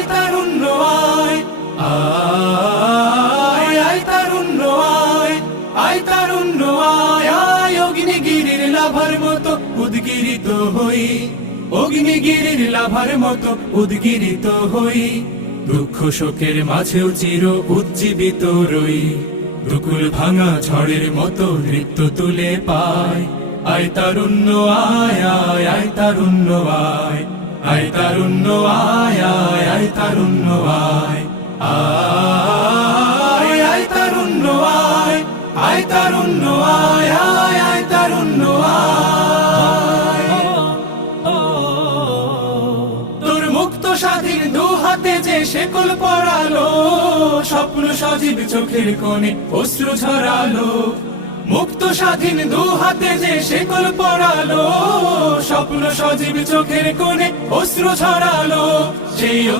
আয় তারুণ্য আয়, আয় আয় তারুণ্য আয়, আয় তারুণ্য আয়, আয় অগ্নিগিরির লাভার মতো উদ্গিরিত হই, অগ্নিগিরির লাভার মতো উদ্গিরিত হই, দুঃখ শোকের মাঝেও চির উজ্জীবিত রই, দুকুল ভাঙা ঝড়ের মতো নৃত্য তুলে পায়। আয় তারুণ্য আয়, আয় আয় তারুণ্য আয়, আয় তারুণ্য আয়, আয় আয় তারুণ্য আয়, আয় আয় তারুণ্য আয়, আয় তারুণ্য আয়, আয় আয় তারুণ্য আয়। তোর মুক্ত স্বাধীন দু হাতে যে শেকল পরালো, স্বপ্ন সজীব চোখের কোণে অশ্রু ঝরালো, মুক্ত স্বাধীন দু হাতে যে শেকল পরালো, স্বপ্ন সজীব চোখের কোণে অশ্রু ঝরালো, সেই